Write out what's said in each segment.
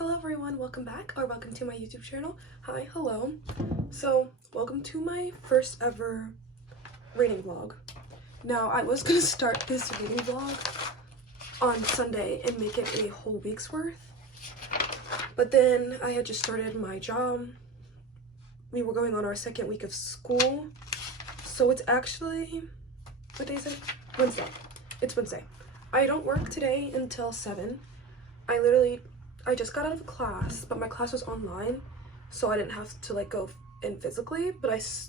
Hello everyone, welcome back or welcome to my YouTube channel. Hi, hello. So, welcome to my first ever reading vlog. Now, I was gonna start this reading vlog on Sunday and make it a whole week's worth. But then I had just started my job. We were going on our second week of school. So it's actually, what day is it? Wednesday. It's Wednesday. I don't work today until 7. I just got out of class, but my class was online, so I didn't have to go in physically, but I still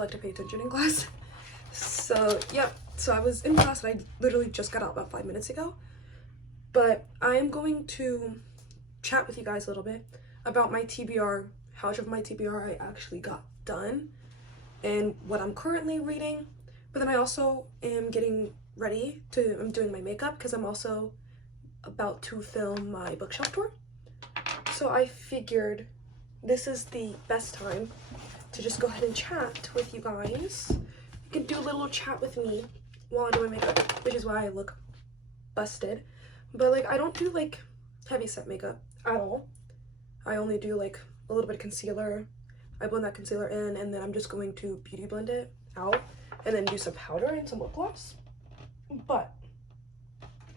like to pay attention in class. So yeah, so I was in class and I literally just got out about 5 minutes ago. But I am going to chat with you guys a little bit about my TBR, how much of my TBR I actually got done, and what I'm currently reading. But then I also am getting ready I'm doing my makeup because I'm also about to film my bookshelf tour. So I figured this is the best time to just go ahead and chat with you guys. You can do a little chat with me while I do my makeup, which is why I look busted. But I don't do heavy set makeup at all. I only do a little bit of concealer. I blend that concealer in, and then I'm just going to beauty blend it out and then do some powder and some lip gloss. But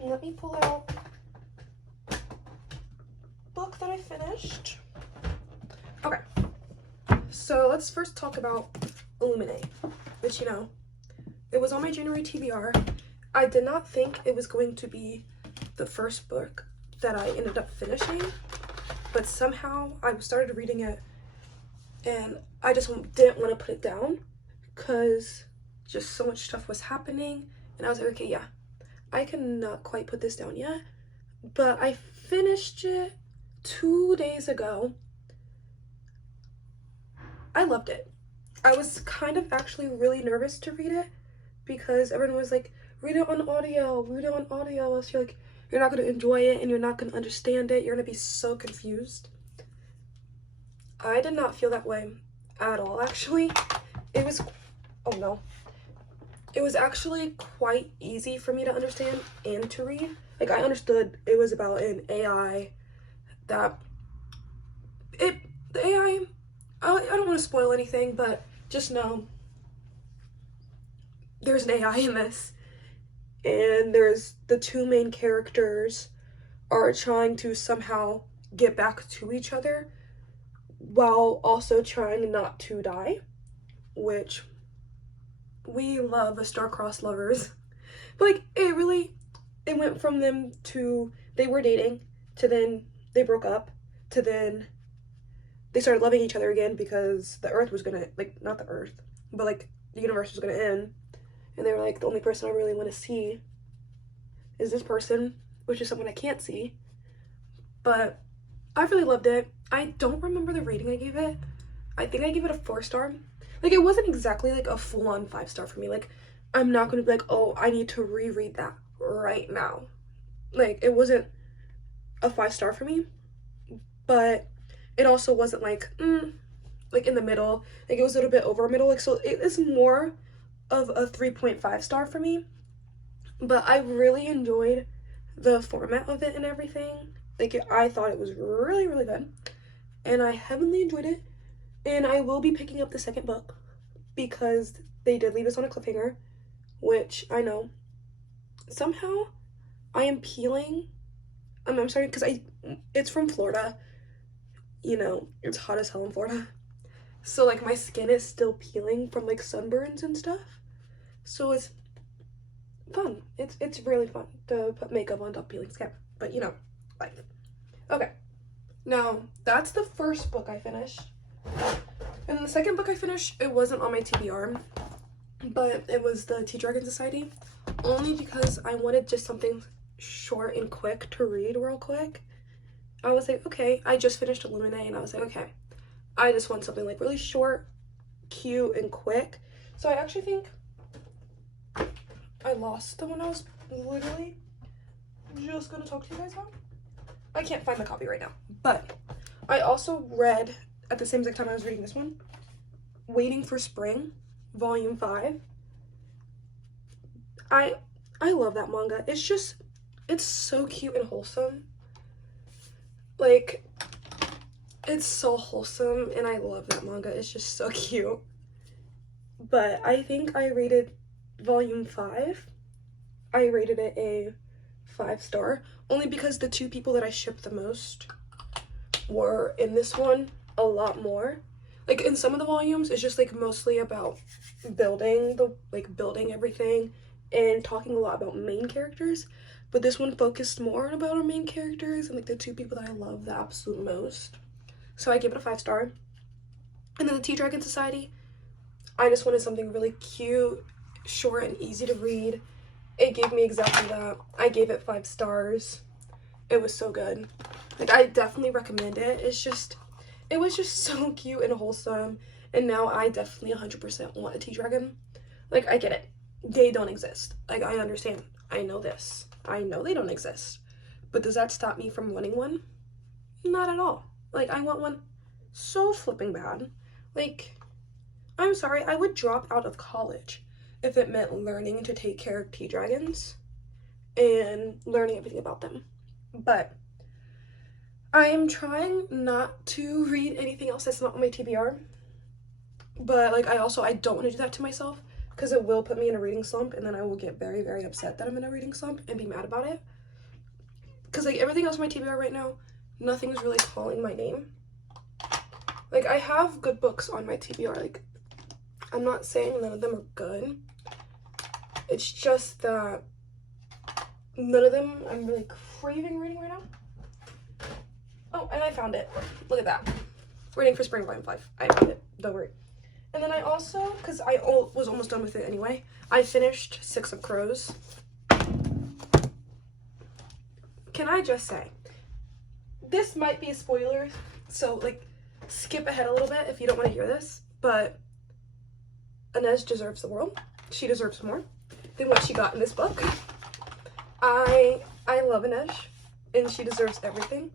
let me pull out book that I finished. Okay, so let's first talk about Illuminate, which it was on my January TBR. I did not think it was going to be the first book that I ended up finishing, but somehow I started reading it and I just didn't want to put it down because just so much stuff was happening, and I was like, okay, yeah, I cannot quite put this down yet. But I finished it 2 days ago. I loved it. I was kind of actually really nervous to read it because everyone was like, read it on audio, read it on audio, else you're not going to enjoy it and you're not going to understand it. You're going to be so confused. I did not feel that way at all, actually. It was, oh no. It was actually quite easy for me to understand and to read. I understood it was about an AI that the AI, I don't want to spoil anything, but just know there's an AI in this, and there's the two main characters are trying to somehow get back to each other while also trying not to die, which we love the star-crossed lovers. But it went from them to they were dating to then they broke up to then they started loving each other again because the earth was gonna, not the earth, but the universe was gonna end, and they were like, the only person I really want to see is this person, which is someone I can't see. But I really loved it. I don't remember the rating I gave it. I think I gave it a 4-star. It wasn't exactly a full-on 5-star for me. I'm not gonna be oh, I need to reread that right now. It wasn't a 5-star for me, but it also wasn't in the middle. It was a little bit over middle. So it is more of a 3.5-star for me. But I really enjoyed the format of it and everything. I thought it was really, really good, and I heavily enjoyed it. And I will be picking up the second book because they did leave us on a cliffhanger, which I know. Somehow I am peeling. I'm sorry, because it's from Florida. It's hot as hell in Florida. So my skin is still peeling from sunburns and stuff. So it's fun. It's really fun to put makeup on top peeling skin. But life. Okay. Now, that's the first book I finished. And the second book I finished, it wasn't on my TBR, but it was the Tea Dragon Society, only because I wanted just something short and quick to read real quick. I was like, okay, I just finished Illuminate, and I was like, okay, I just want something really short, cute, and quick. So I actually think I lost the one I was literally just gonna talk to you guys about. I can't find the copy right now, but I also read at the same exact time I was reading this one, Waiting for Spring, Volume 5. I love that manga. It's so cute and wholesome. Like, it's so wholesome, and I love that manga. It's just so cute. But I think I rated volume 5. I rated it a 5-star, only because the two people that I shipped the most were in this one a lot more. Like, in some of the volumes, it's just, like, mostly about building everything and talking a lot about main characters. But this one focused more about our main characters and, like, the two people that I love the absolute most. So I give it a 5-star. And then the Tea Dragon Society, I just wanted something really cute, short, and easy to read. It gave me exactly that. I gave it 5 stars. It was so good. Like, I definitely recommend it. It was just so cute and wholesome. And now I definitely 100% want a Tea Dragon. Like, I get it. They don't exist. Like, I understand. I know this. I know they don't exist. But does that stop me from wanting one? Not at all. Like, I want one so flipping bad. Like, I'm sorry, I would drop out of college if it meant learning to take care of tea dragons and learning everything about them. But I am trying not to read anything else that's not on my TBR. But, like, I don't want to do that to myself, because it will put me in a reading slump, and then I will get very, very upset that I'm in a reading slump and be mad about it. Because, like, everything else on my TBR right now, nothing's really calling my name. Like, I have good books on my TBR. Like, I'm not saying none of them are good. It's just that none of them I'm really craving reading right now. Oh, and I found it. Look at that. Reading for Spring Volume 5. I found it. Don't worry. And then I also, because I was almost done with it anyway, I finished 6 of Crows. Can I just say, this might be a spoiler, so, like, skip ahead a little bit if you don't want to hear this, but Inej deserves the world. She deserves more than what she got in this book. I love Inej, and she deserves everything.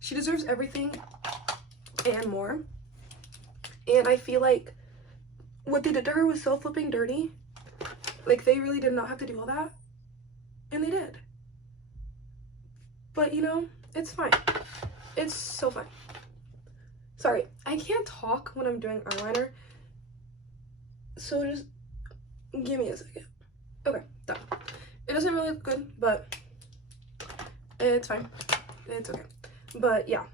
She deserves everything and more. And I feel like what they did to her was so flipping dirty. Like, they really did not have to do all that, and they did. But, you know, it's fine. It's so fine. Sorry, I can't talk when I'm doing eyeliner, so just give me a second. Okay, done. It doesn't really look good, but it's fine. It's okay. But yeah,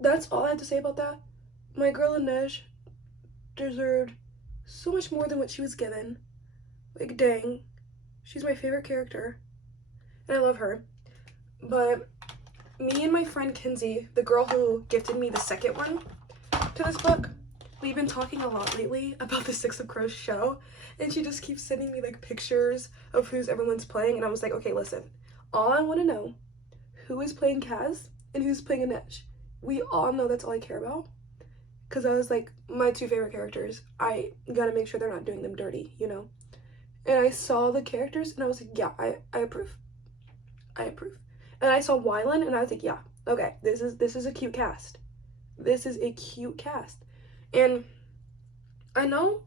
that's all I have to say about that. My girl Inej deserved so much more than what she was given. Like, dang, she's my favorite character, and I love her. But me and my friend Kinsey, the girl who gifted me the second one to this book, we've been talking a lot lately about the 6 of Crows show, and she just keeps sending me, like, pictures of who's everyone's playing, and I was like, okay, listen, all I want to know, who is playing Kaz and who's playing Inej. We all know that's all I care about, because I was like, my 2 favorite characters, I gotta make sure they're not doing them dirty, you know? And I saw the characters, and I was like, yeah, I approve. I approve. And I saw Wylan, and I was like, yeah, okay, this is a cute cast. This is a cute cast. And I know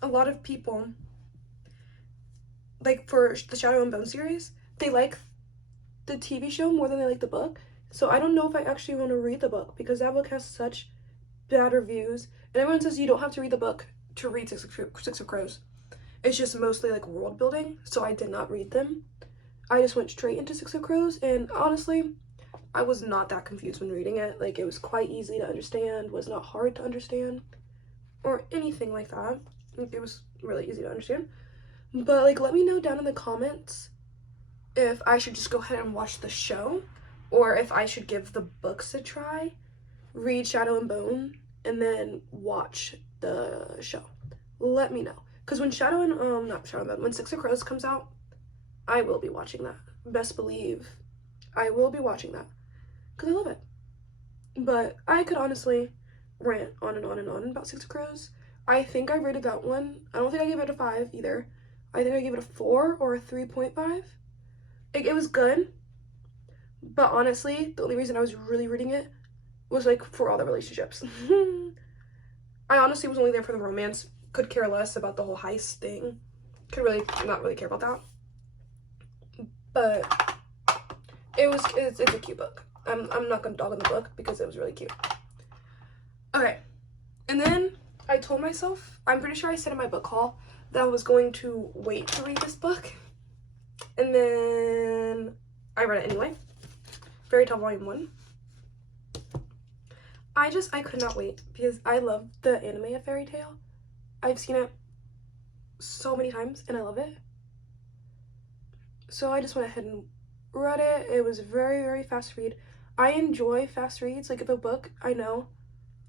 a lot of people, like, for the Shadow and Bone series, they like the TV show more than they like the book. So I don't know if I actually want to read the book, because that book has such bad reviews. And everyone says you don't have to read the book to read Six of Crows. It's just mostly, like, world building, so I did not read them. I just went straight into 6 of Crows, and honestly, I was not that confused when reading it. Like, it was quite easy to understand, was not hard to understand, or anything like that. It was really easy to understand. But, like, let me know down in the comments if I should just go ahead and watch the show, or if I should give the books a try, read Shadow and Bone, and then watch the show. Let me know. Because when when 6 of Crows comes out, I will be watching that. Best believe I will be watching that, because I love it. But I could honestly rant on and on and on about 6 of Crows. I think I rated that one. I don't think I gave it a 5 either. I think I gave it a 4 or a 3.5. It was good, but honestly, the only reason I was really reading it was, like, for all the relationships. I honestly was only there for the romance. Could care less about the whole heist thing. Not really care about that. But it's a cute book. I'm not gonna dog on the book because it was really cute. Okay, and then I told myself, I'm pretty sure I said in my book haul that I was going to wait to read this book, and then I read it anyway. Fairy Tale Volume 1. I could not wait because I love the anime of Fairy Tale. I've seen it so many times and I love it. So I just went ahead and read it. It was very, very fast read. I enjoy fast reads. Like if a book I know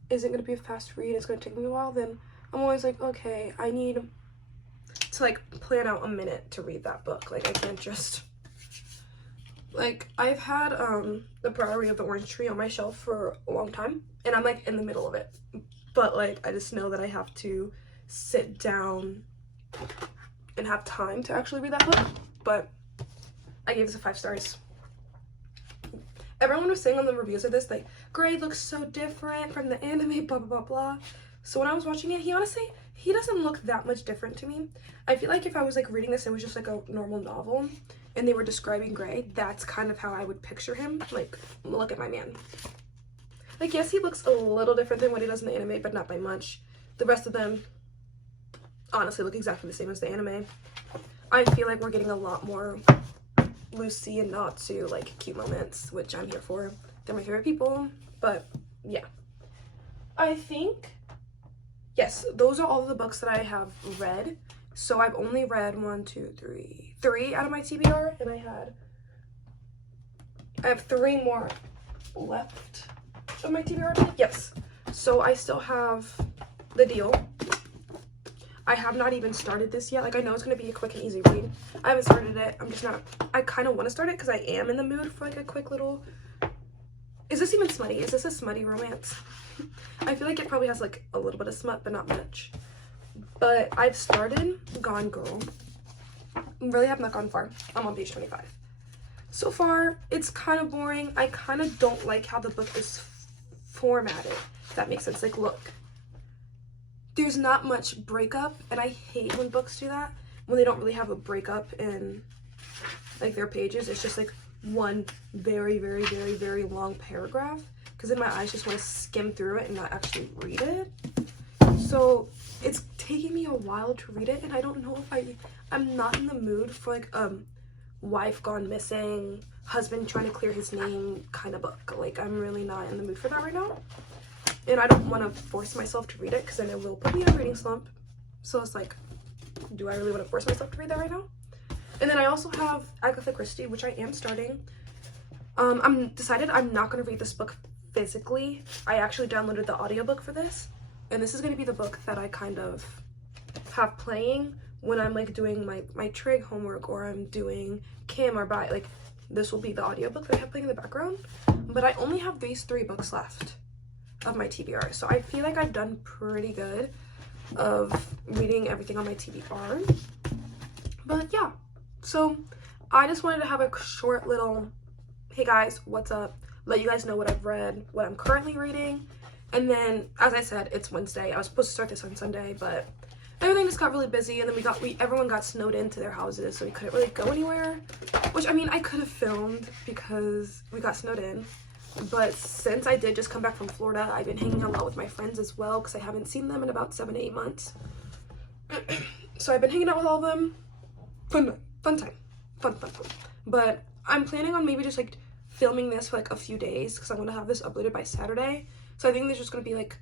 isn't going to be a fast read, it's going to take me a while, then I'm always like, okay, I need to like plan out a minute to read that book. Like I can't just, like I've had The Priory of the Orange Tree on my shelf for a long time and I'm like in the middle of it, but like I just know that I have to sit down and have time to actually read that book. But I gave this a 5 stars. Everyone was saying on the reviews of this, like, Gray looks so different from the anime, blah, blah, blah, blah. So when I was watching it, he doesn't look that much different to me. I feel like if I was, like, reading this, it was just, like, a normal novel, and they were describing Gray, that's kind of how I would picture him. Like, look at my man. Like, yes, he looks a little different than what he does in the anime, but not by much. The rest of them, honestly, look exactly the same as the anime. I feel like we're getting a lot more Lucy and Natsu like cute moments, which I'm here for. They're my favorite people. But yeah, I think yes, those are all of the books that I have read. So I've only read 3 out of my TBR, and I have 3 more left of my TBR. Yes, so I still have The Deal. I have not even started this yet. Like, I know it's going to be a quick and easy read. I haven't started it. I'm just not... I kind of want to start it because I am in the mood for, like, a quick little... Is this even smutty? Is this a smutty romance? I feel like it probably has, like, a little bit of smut, but not much. But I've started Gone Girl. Really have not gone far. I'm on page 25. So far, it's kind of boring. I kind of don't like how the book is formatted, if that makes sense. Like, look. There's not much breakup, and I hate when books do that, when they don't really have a breakup in, like, their pages. It's just, like, one very, very, very, very long paragraph, because then my eyes just want to skim through it and not actually read it. So it's taking me a while to read it, and I don't know if I'm not in the mood for, like, wife gone missing, husband trying to clear his name kind of book. Like, I'm really not in the mood for that right now. And I don't want to force myself to read it because then it will put me in a reading slump. So it's like, do I really want to force myself to read that right now? And then I also have Agatha Christie, which I am starting. I'm decided I'm not going to read this book physically. I actually downloaded the audiobook for this. And this is going to be the book that I kind of have playing when I'm like doing my trig homework or I'm doing Kim or Bi. Like, this will be the audiobook that I have playing in the background. But I only have these 3 books left of my TBR, so I feel like I've done pretty good of reading everything on my TBR. But yeah, so I just wanted to have a short little, hey guys, what's up, let you guys know what I've read, what I'm currently reading. And then, as I said, it's Wednesday. I was supposed to start this on Sunday, but everything just got really busy, and then everyone got snowed into their houses, so we couldn't really go anywhere, which, I mean, I could have filmed because we got snowed in. But since I did just come back from Florida, I've been hanging out with my friends as well because I haven't seen them in about 7 to 8 months. So I've been hanging out with all of them. Fun time. Fun. But I'm planning on maybe just like filming this for like a few days because I'm going to have this uploaded by Saturday. So I think there's just going to be like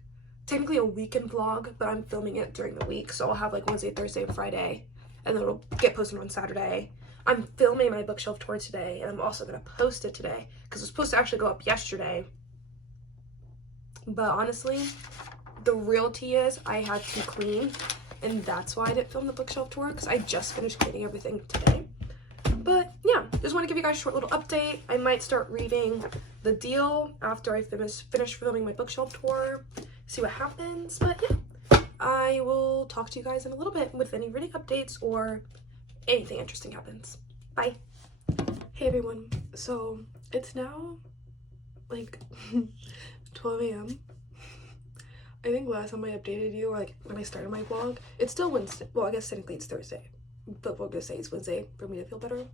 technically a weekend vlog, but I'm filming it during the week. So I'll have like Wednesday, Thursday, and Friday, and then it'll get posted on Saturday. I'm filming my bookshelf tour today, and I'm also going to post it today because it was supposed to actually go up yesterday. But honestly, the real tea is I had to clean, and that's why I didn't film the bookshelf tour because I just finished cleaning everything today. But yeah, just want to give you guys a short little update. I might start reading The Deal after I finish filming my bookshelf tour, see what happens. But yeah, I will talk to you guys in a little bit with any reading updates or anything interesting happens. Bye. Hey everyone, so it's now like 12 a.m. I think last time I updated you, like when I started my vlog, it's still Wednesday. Well, I guess technically it's Thursday, but we'll just say it's Wednesday for me to feel better.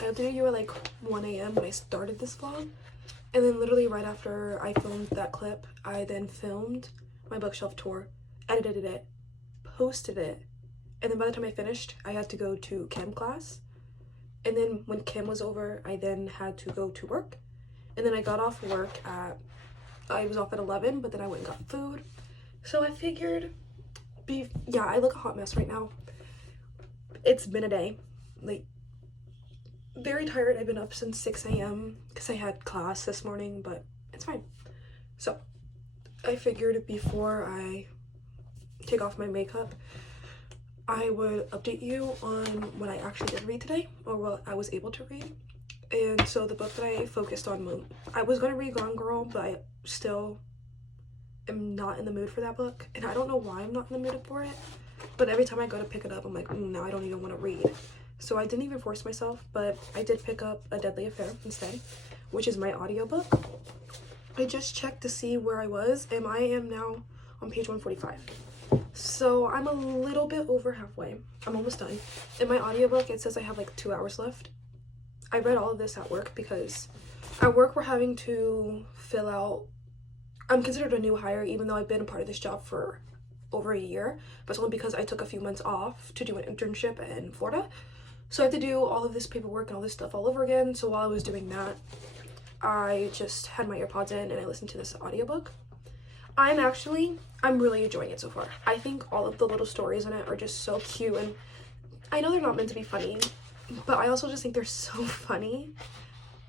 I updated you at like 1 a.m. when I started this vlog. And then literally right after I filmed that clip, I then filmed my bookshelf tour, edited it, posted it, and then by the time I finished, I had to go to chem class. And then when chem was over, I then had to go to work. And then I got off work I was off at 11, but then I went and got food. So I figured, yeah, I look a hot mess right now. It's been a day, like, very tired. I've been up since 6 a.m. because I had class this morning, but it's fine. So I figured before I take off my makeup, I would update you on what I actually did read today, or what I was able to read. And so the book that I focused on, I was going to read Gone Girl, but I still am not in the mood for that book. And I don't know why I'm not in the mood for it, but every time I go to pick it up, I'm like, no, I don't even want to read. So I didn't even force myself, but I did pick up A Deadly Affair instead, which is my audiobook. I just checked to see where I was, and I am now on page 145. So I'm a little bit over halfway. I'm almost done. In my audiobook, it says I have like 2 hours left. I read all of this at work because at work we're having to fill out, I'm considered a new hire even though I've been a part of this job for over a year, but it's only because I took a few months off to do an internship in Florida. So I have to do all of this paperwork and all this stuff all over again. So while I was doing that, I just had my AirPods in and I listened to this audiobook. I'm really enjoying it so far. I think all of the little stories in it are just so cute, and I know they're not meant to be funny, but I also just think they're so funny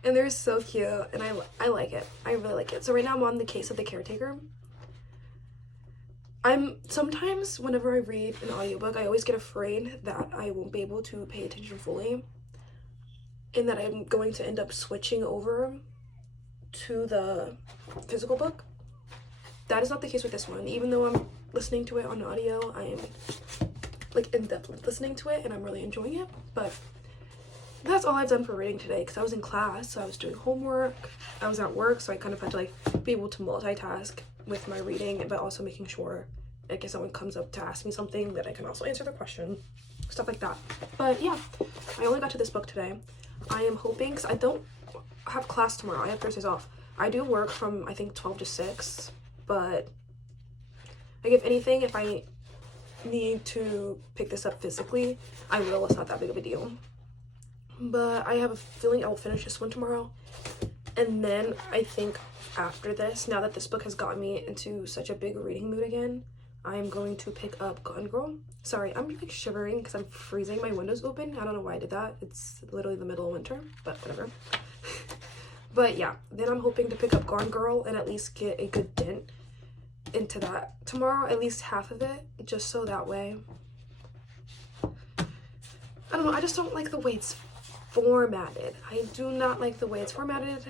and they're so cute, and I like it. I really like it. So right now I'm on The Case of the Caretaker. Sometimes whenever I read an audiobook, I always get afraid that I won't be able to pay attention fully and that I'm going to end up switching over to the physical book. That is not the case with this one. Even though I'm listening to it on audio, I am like in depth listening to it and I'm really enjoying it. But that's all I've done for reading today because I was in class, so I was doing homework, I was at work, so I kind of had to like be able to multitask with my reading, but also making sure like if someone comes up to ask me something that I can also answer the question, stuff like that. But yeah, I only got to this book today. I am hoping, because I don't have class tomorrow, I have Thursdays off. I do work from I think 12 to 6, but like if anything, if I need to pick this up physically, I will. It's not that big of a deal. But I have a feeling I will finish this one tomorrow, and then I think after this, now that this book has gotten me into such a big reading mood again, I'm going to pick up Gone Girl. Sorry, I'm like shivering because I'm freezing. My window's open. I don't know why I did that. It's literally the middle of winter, but whatever. But yeah, then I'm hoping to pick up Gone Girl and at least get a good dent into that tomorrow, at least half of it, just so that way. I don't know, I just don't like the way it's formatted. I do not like the way it's formatted.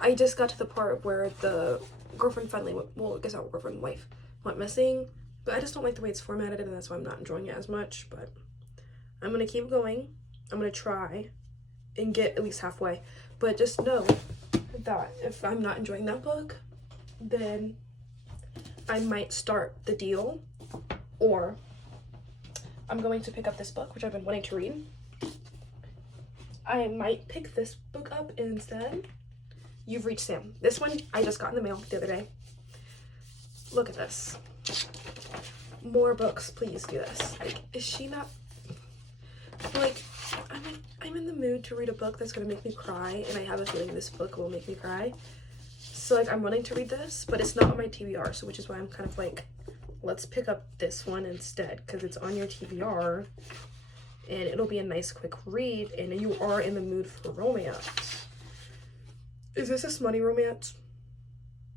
I just got to the part where the girlfriend finally went, well, I guess not girlfriend, wife went missing, but I just don't like the way it's formatted, and that's why I'm not enjoying it as much. But I'm gonna keep going. I'm gonna try and get at least halfway, but just know that if I'm not enjoying that book, then I might start The Deal, or I'm going to pick up this book, which I've been wanting to read. I might pick this book up instead. You've Reached Sam. This one I just got in the mail the other day. Look at this. More books, please do this. Like, is she not... Like, I'm in the mood to read a book that's gonna make me cry, and I have a feeling this book will make me cry. So, like, I'm wanting to read this, but it's not on my TBR, so which is why I'm kind of like, let's pick up this one instead, because it's on your TBR, and it'll be a nice quick read, and you are in the mood for romance. Is this a smutty romance?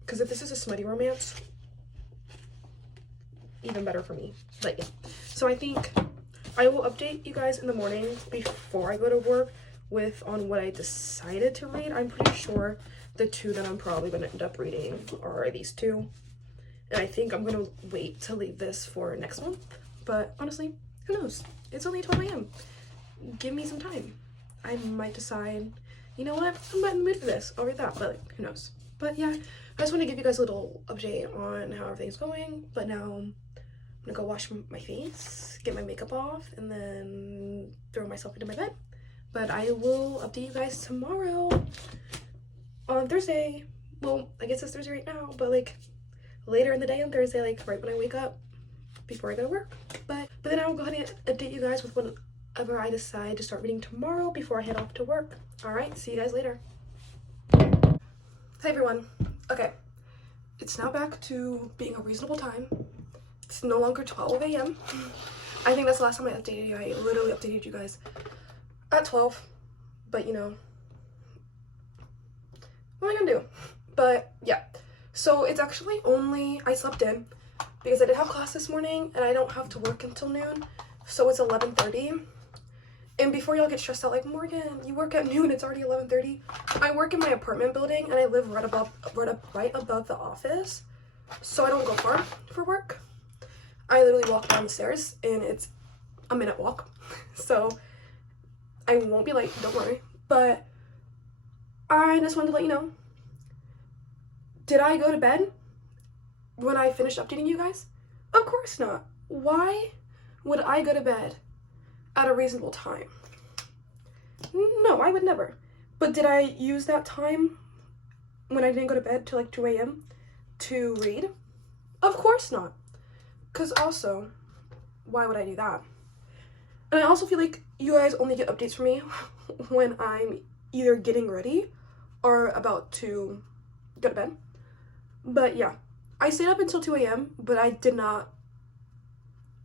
Because if this is a smutty romance, even better for me. But yeah, so I think I will update you guys in the morning before I go to work on what I decided to read. I'm pretty sure the two that I'm probably going to end up reading are these two, and I think I'm going to wait to leave this for next month. But honestly, who knows? It's only 12 a.m. Give me some time. I might decide, you know what, I'm not in the mood for this. I'll read that, but like, who knows? But yeah, I just want to give you guys a little update on how everything's going. But now I'm gonna go wash my face, get my makeup off, and then throw myself into my bed. But I will update you guys tomorrow on Thursday. Well, I guess it's Thursday right now, but like later in the day on Thursday, like right when I wake up before I go to work. But then I'll go ahead and update you guys with whenever I decide to start reading tomorrow before I head off to work. All right, see you guys later. Hey everyone. Okay, it's now back to being a reasonable time. It's no longer 12 a.m. I think that's the last time I updated you. I literally updated you guys at 12, but you know, what am I gonna do? But yeah, so it's actually only, I slept in because I did have class this morning and I don't have to work until noon, so it's 11:30. And before y'all get stressed out like, Morgan, you work at noon, it's already 11:30. I work in my apartment building and I live right above the office, so I don't go far for work. I literally walk down the stairs and it's a minute walk, so I won't be late, don't worry. But I just wanted to let you know, did I go to bed when I finished updating you guys? Of course not. Why would I go to bed at a reasonable time? No, I would never. But did I use that time when I didn't go to bed till like 2 a.m. to read? Of course not. Because also, why would I do that? And I also feel like you guys only get updates from me when I'm either getting ready or about to go to bed. But yeah, I stayed up until 2 a.m. but I did not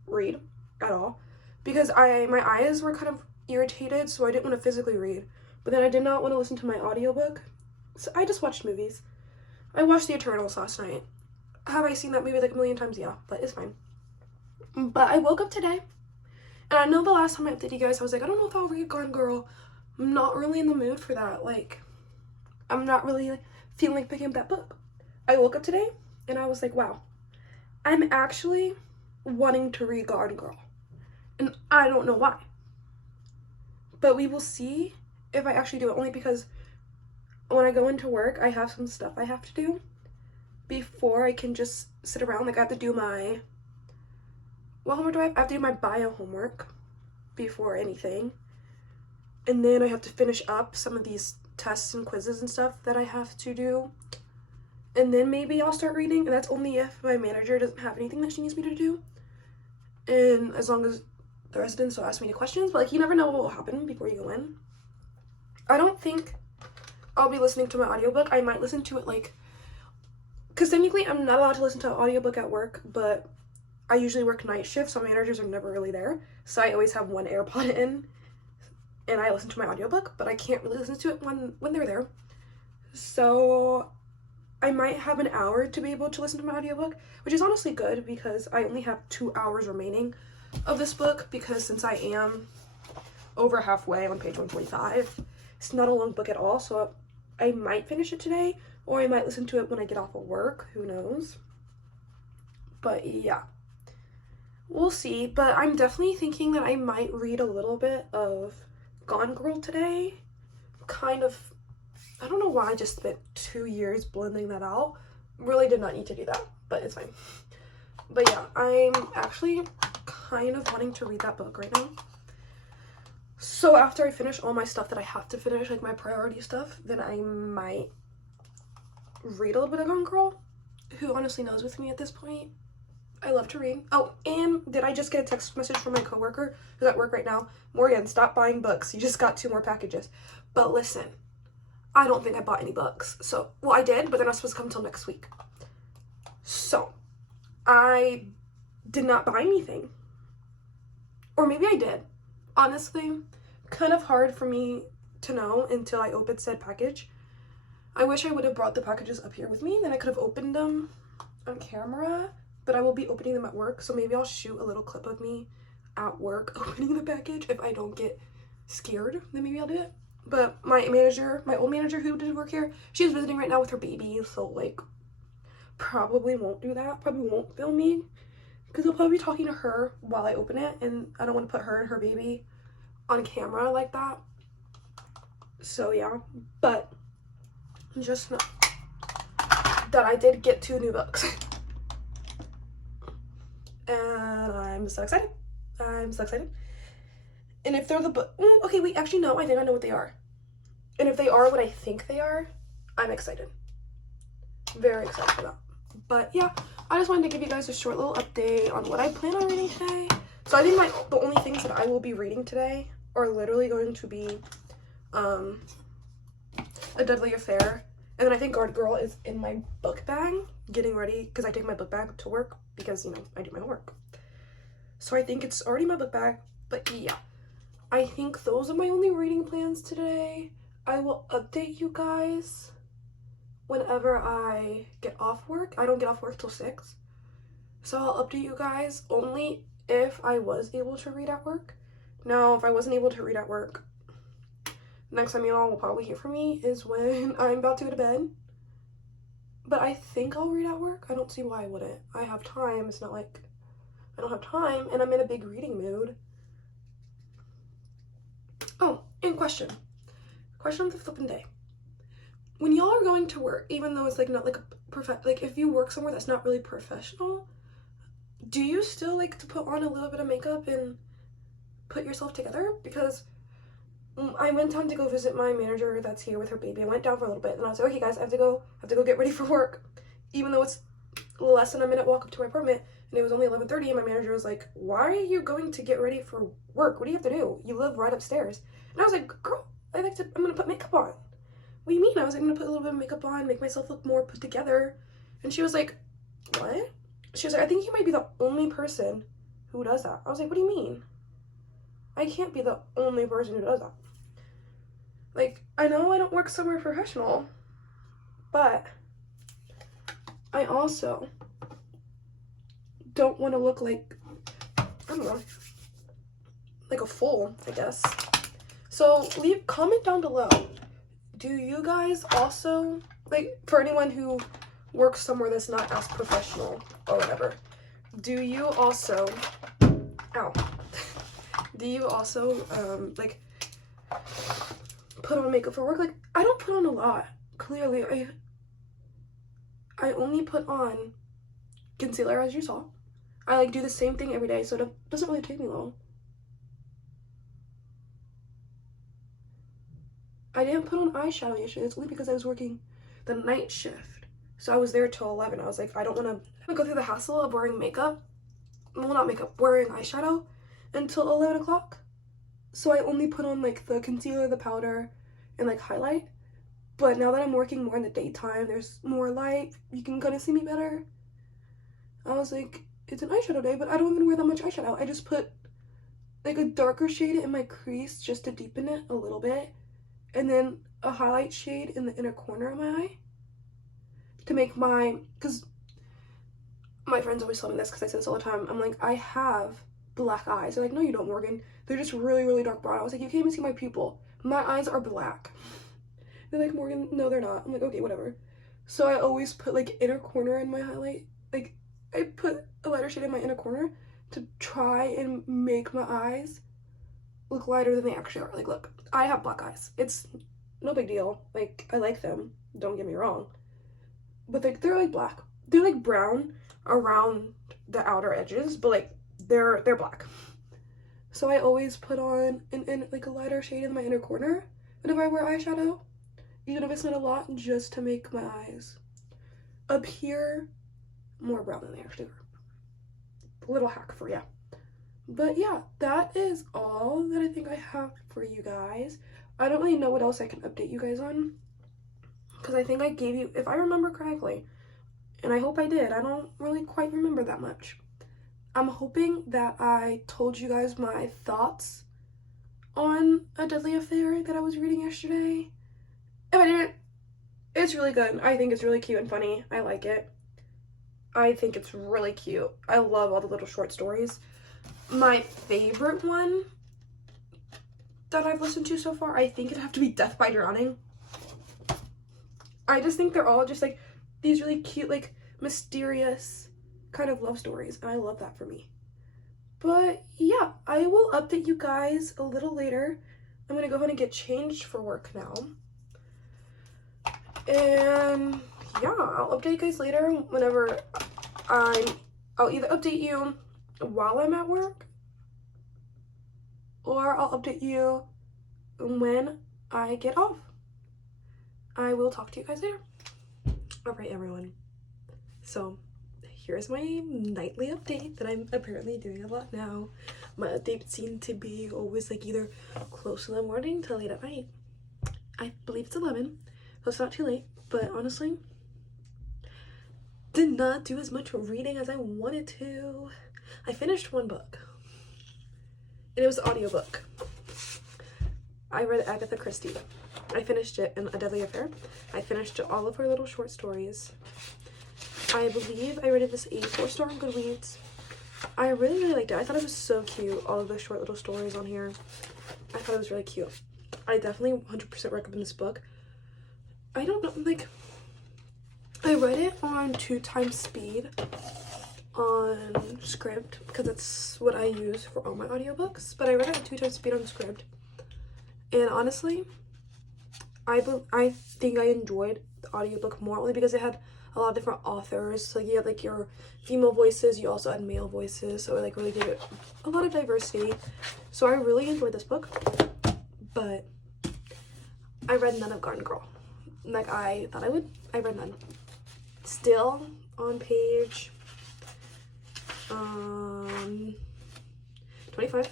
read at all because my eyes were kind of irritated, so I didn't want to physically read. But then I did not want to listen to my audiobook, so I just watched movies. I watched The Eternals last night. Have I seen that movie like a million times? Yeah, but it's fine. But I woke up today, and I know the last time I updated you guys, I was like, I don't know if I'll read Gone Girl. I'm not really in the mood for that. Like, I'm not really feeling like picking up that book. I woke up today, and I was like, wow, I'm actually wanting to read Gone Girl. And I don't know why. But we will see if I actually do it, only because when I go into work, I have some stuff I have to do before I can just sit around. Like, I have to do my, what homework do I have? I have to do my bio homework before anything. And then I have to finish up some of these tests and quizzes and stuff that I have to do. And then maybe I'll start reading, and that's only if my manager doesn't have anything that she needs me to do. And as long as the residents will ask me any questions, but like, you never know what will happen before you go in. I don't think I'll be listening to my audiobook. I might listen to it like, because technically I'm not allowed to listen to an audiobook at work, but I usually work night shift, so managers are never really there. So I always have one AirPod in, and I listen to my audiobook, but I can't really listen to it when they're there. So I might have an hour to be able to listen to my audiobook, which is honestly good because I only have 2 hours remaining of this book, because since I am over halfway on page 145, it's not a long book at all, so I might finish it today, or I might listen to it when I get off of work, who knows. But yeah, we'll see. But I'm definitely thinking that I might read a little bit of Gone Girl today. Kind of, I don't know why I just spent 2 years blending that out. Really did not need to do that, but it's fine. But yeah, I'm actually kind of wanting to read that book right now. So after I finish all my stuff that I have to finish, like my priority stuff, then I might read a little bit of Gone Girl. Who honestly knows with me at this point? I love to read. Oh, and did I just get a text message from my coworker who's at work right now? Morgan, stop buying books. You just got 2 more packages. But listen, I don't think I bought any books. So, well, I did, but they're not supposed to come until next week. So, I did not buy anything. Or maybe I did. Honestly, kind of hard for me to know until I opened said package. I wish I would have brought the packages up here with me, then I could have opened them on camera, but I will be opening them at work, so maybe I'll shoot a little clip of me at work opening the package. If I don't get scared, then maybe I'll do it. But my old manager who did work here, she's visiting right now with her baby, so like, probably won't do that, probably won't film me, because I'll probably be talking to her while I open it, and I don't want to put her and her baby on camera like that. So yeah, but just know that I did get 2 new books. And I'm so excited. I'm so excited. And if they're okay, wait, actually no, I think I know what they are. And if they are what I think they are, I'm excited. Very excited for that. But yeah, I just wanted to give you guys a short little update on what I plan on reading today. So I think the only things that I will be reading today are literally going to be A Deadly Affair. And then I think Guard Girl is in my book bag, getting ready, because I take my book bag to work, because, you know, I do my homework. So I think it's already in my book bag, but yeah. I think those are my only reading plans today. I will update you guys whenever I get off work. I don't get off work till 6. So I'll update you guys only if I was able to read at work. Now, if I wasn't able to read at work, next time you all will probably hear from me is when I'm about to go to bed. But I think I'll read at work. I don't see why I wouldn't. I have time. It's not like I don't have time, and I'm in a big reading mood. Oh, and question of the flippin' day. When y'all are going to work, even though it's like not like a like if you work somewhere that's not really professional, do you still like to put on a little bit of makeup and put yourself together? Because I went down to go visit my manager that's here with her baby. I went down for a little bit and I was like, okay guys, I have to go get ready for work. Even though it's less than a minute walk up to my apartment and it was only 11:30, and my manager was like, why are you going to get ready for work? What do you have to do? You live right upstairs. And I was like, girl, I'm gonna put makeup on. What do you mean? I was like, I'm gonna put a little bit of makeup on, make myself look more put together. And she was like, what? She was like, I think you might be the only person who does that. I was like, what do you mean? I can't be the only person who does that. Like, I know I don't work somewhere professional, but I also don't want to look like, I don't know, like a fool, I guess. So comment down below. Do you guys also, like, for anyone who works somewhere that's not as professional or whatever, do you also, do you also, like, put on makeup for work? Like, I don't put on a lot. Clearly, I only put on concealer, as you saw. I, like, do the same thing every day, so it doesn't really take me long. I didn't put on eyeshadow yesterday. It's only because I was working the night shift. So I was there till 11. I was like, I don't want to go through the hassle of wearing makeup. Well, not makeup, wearing eyeshadow until 11 o'clock. So I only put on, like, the concealer, the powder, and, like, highlight. But now that I'm working more in the daytime, there's more light, you can kind of see me better. I was like, it's an eyeshadow day, but I don't even wear that much eyeshadow. I just put, like, a darker shade in my crease just to deepen it a little bit. And then a highlight shade in the inner corner of my eye. To make because my friends always tell me this because I say this all the time. I'm like, I have black eyes. They're like, no you don't, Morgan. They're just really, really dark brown. I was like, you can't even see my pupil. My eyes are black. They're like, Morgan, no they're not. I'm like, okay, whatever. So I always put, like, inner corner in my highlight. Like, I put a lighter shade in my inner corner to try and make my eyes look lighter than they actually are. Like, look, I have black eyes. It's no big deal. Like, I like them, don't get me wrong. But they're like black. They're like brown around the outer edges, but like they're black. So I always put on like a lighter shade in my inner corner whenever I wear eyeshadow, even if it's not a lot, just to make my eyes appear more brown than they actually are. Little hack for ya. But yeah, that is all that I think I have for you guys. I don't really know what else I can update you guys on, because I think I gave you, if I remember correctly, and I hope I did, I don't really quite remember that much. I'm hoping that I told you guys my thoughts on A Deadly Affair that I was reading yesterday. If I didn't, it's really good. I think it's really cute and funny. I like it. I think it's really cute. I love all the little short stories. My favorite one that I've listened to so far, I think it'd have to be Death by Drowning. I just think they're all just, like, these really cute, like, mysterious kind of love stories, and I love that for me. But yeah, I will update you guys a little later. I'm gonna go ahead and get changed for work now. And yeah, I'll update you guys later whenever I'll either update you while I'm at work, or or I'll update you when I get off. I will talk to you guys later. Alright, everyone. So, here's my nightly update that I'm apparently doing a lot now. My updates seem to be always like either close in the morning to late at night. I believe it's 11, so it's not too late, but honestly, did not do as much reading as I wanted to. I finished one book, and it was an audiobook. I read Agatha Christie. I finished it in A Deadly Affair. I finished all of her little short stories. I believe I rated this a 4-star on Goodreads. I really, really liked it. I thought it was so cute, all of the short little stories on here. I thought it was really cute. I definitely 100% recommend this book. I don't know, like, I read it on 2 times speed on Script because that's what I use for all my audiobooks, but I read it at 2 times speed on Script, and honestly, I think I enjoyed the audiobook more only because it had a lot of different authors. So you had like your female voices, you also had male voices, so it like really gave it a lot of diversity. So I really enjoyed this book, but I read none of Garden Girl like I thought I would. I read none. Still on page 25.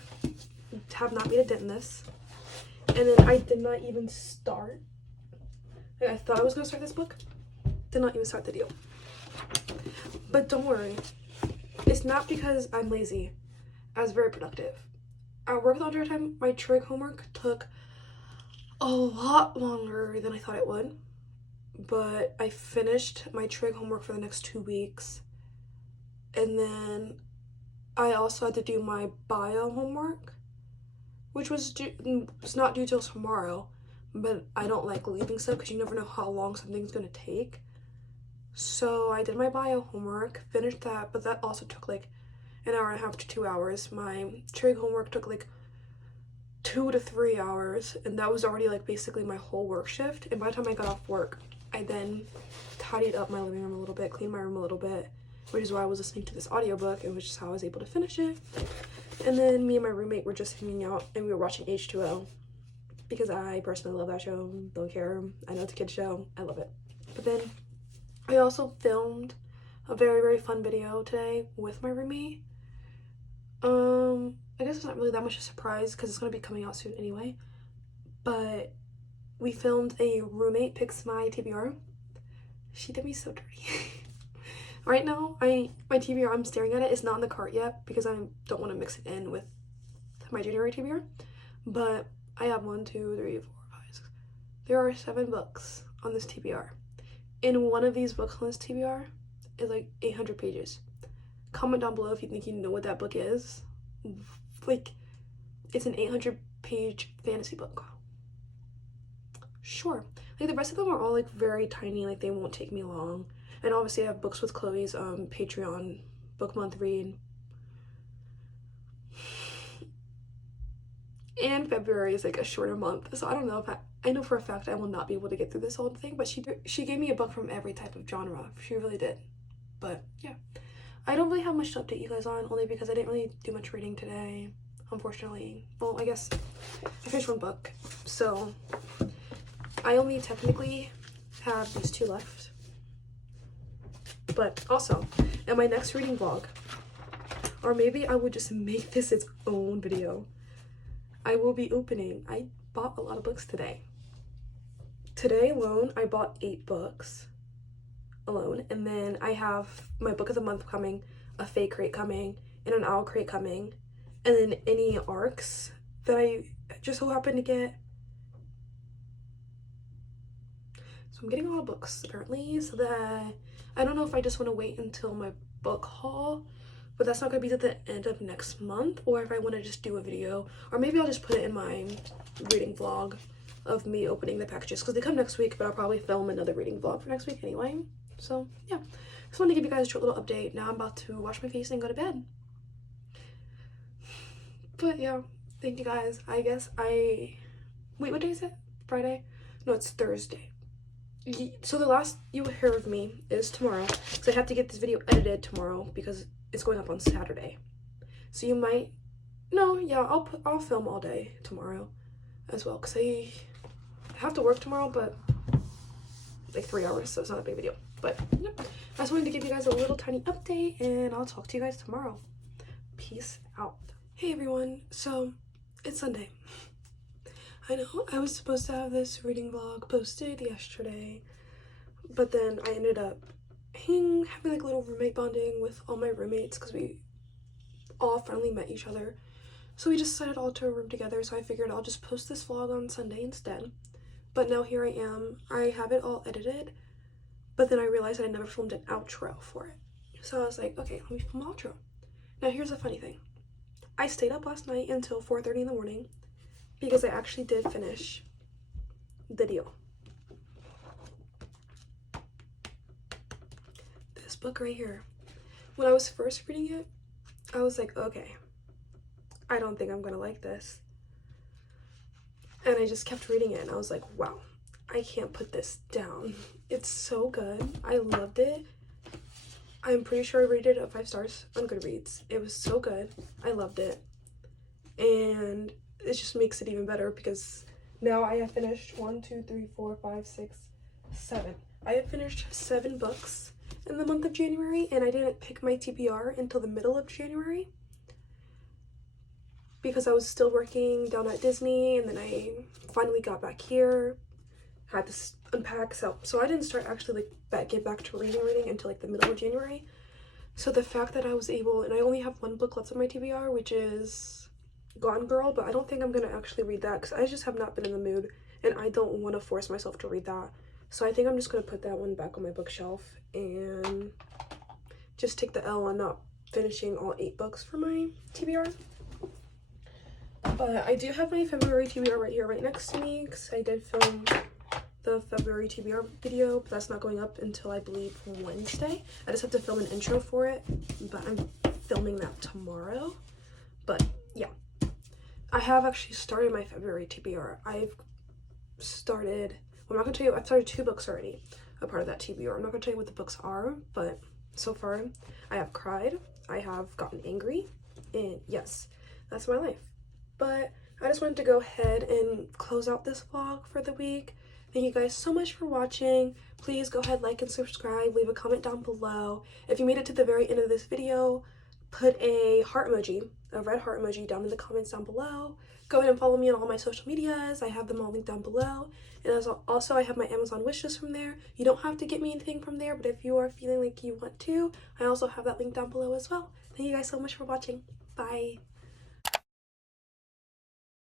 Have not made a dent in this. And then I did not even start. Like, I thought I was gonna start this book. Did not even start the deal. But don't worry. It's not because I'm lazy. I was very productive. I worked all the time. My trig homework took a lot longer than I thought it would. But I finished my trig homework for the next 2 weeks. And then I also had to do my bio homework, which was not due till tomorrow, but I don't like leaving stuff because you never know how long something's gonna take. So I did my bio homework, finished that, but that also took like an hour and a half to 2 hours. My trig homework took like 2 to 3 hours, and that was already like basically my whole work shift. And by the time I got off work, I then tidied up my living room a little bit, cleaned my room a little bit, which is why I was listening to this audiobook, and which is how I was able to finish it. And then me and my roommate were just hanging out, and we were watching H2O because I personally love that show. Don't care. I know it's a kid's show. I love it. But then I also filmed a very, very fun video today with my roommate. I guess it's not really that much of a surprise because it's going to be coming out soon anyway. But we filmed a roommate picks my TBR. She did me so dirty. Right now, my TBR, I'm staring at it, is not in the cart yet because I don't want to mix it in with my January TBR. But I have 1, 2, 3, 4, 5, 6. There are 7 books on this TBR. And one of these books on this TBR is like 800 pages. Comment down below if you think you know what that book is. Like, it's an 800-page fantasy book. Sure. Like, the rest of them are all like very tiny, like they won't take me long. And obviously I have books with Chloe's Patreon book month read. And February is like a shorter month, so I don't know if I know for a fact I will not be able to get through this whole thing, but she gave me a book from every type of genre. She really did. But yeah, I don't really have much to update you guys on, only because I didn't really do much reading today, unfortunately. Well, I guess I finished 1 book, so I only technically have these 2 left. But also, in my next reading vlog, or maybe I would just make this its own video, I will be opening. I bought a lot of books today. Today alone, I bought 8 books alone, and then I have my book of the month coming, a Fae crate coming, and an Owl crate coming, and then any arcs that I just so happen to get. So I'm getting a lot of books apparently, so that I don't know if I just want to wait until my book haul, but that's not going to be at the end of next month, or if I want to just do a video, or maybe I'll just put it in my reading vlog of me opening the packages, because they come next week, but I'll probably film another reading vlog for next week anyway. So yeah, just wanted to give you guys a short little update. Now I'm about to wash my face and go to bed. But yeah, thank you guys. I guess wait, what day is it? Friday? No, it's Thursday. So the last you will hear of me is tomorrow, so I have to get this video edited tomorrow because it's going up on Saturday. So you might No, yeah, I'll film all day tomorrow as well, because I have to work tomorrow, but like 3 hours, so it's not a big deal. But yep, I just wanted to give you guys a little tiny update, and I'll talk to you guys tomorrow. Peace out. Hey everyone, so it's Sunday. I know I was supposed to have this reading vlog posted yesterday, but then I ended up having like a little roommate bonding with all my roommates because we all finally met each other. So we just decided all to a room together, so I figured I'll just post this vlog on Sunday instead. But now here I am. I have it all edited, but then I realized I never filmed an outro for it. So I was like, okay, let me film an outro. Now here's the funny thing. I stayed up last night until 4:30 in the morning because I actually did finish the deal. This book right here. When I was first reading it, I was like, okay, I don't think I'm gonna like this. And I just kept reading it and I was like, wow, I can't put this down. It's so good. I loved it. I'm pretty sure I rated it 5 stars on Goodreads. It was so good. I loved it. And it just makes it even better because now I have finished 1, 2, 3, 4, 5, 6, 7. I have finished 7 books in the month of January, and I didn't pick my TBR until the middle of January because I was still working down at Disney, and then I finally got back here, had to unpack, so I didn't start actually like get back to reading until like the middle of January. So the fact that I was able, and I only have 1 book left on my TBR, which is Gone Girl, but I don't think I'm gonna actually read that because I just have not been in the mood and I don't want to force myself to read that. So I think I'm just gonna put that one back on my bookshelf and just take the L on not finishing all 8 books for my TBR. But I do have my February TBR right here, right next to me, because I did film the February TBR video, but that's not going up until I believe Wednesday. I just have to film an intro for it, but I'm filming that tomorrow. But yeah, I have actually started my February TBR. I've started, well, I'm not gonna tell you, I've started 2 books already, a part of that TBR. I'm not gonna tell you what the books are, but so far I have cried, I have gotten angry, and yes, that's my life. But I just wanted to go ahead and close out this vlog for the week. Thank you guys so much for watching. Please go ahead, like and subscribe, leave a comment down below. If you made it to the very end of this video, put a heart emoji, a red heart emoji down in the comments down below. Go ahead and follow me on all my social medias. I have them all linked down below. And also I have my Amazon wishlist from there. You don't have to get me anything from there, but if you are feeling like you want to, I also have that link down below as well. Thank you guys so much for watching. Bye.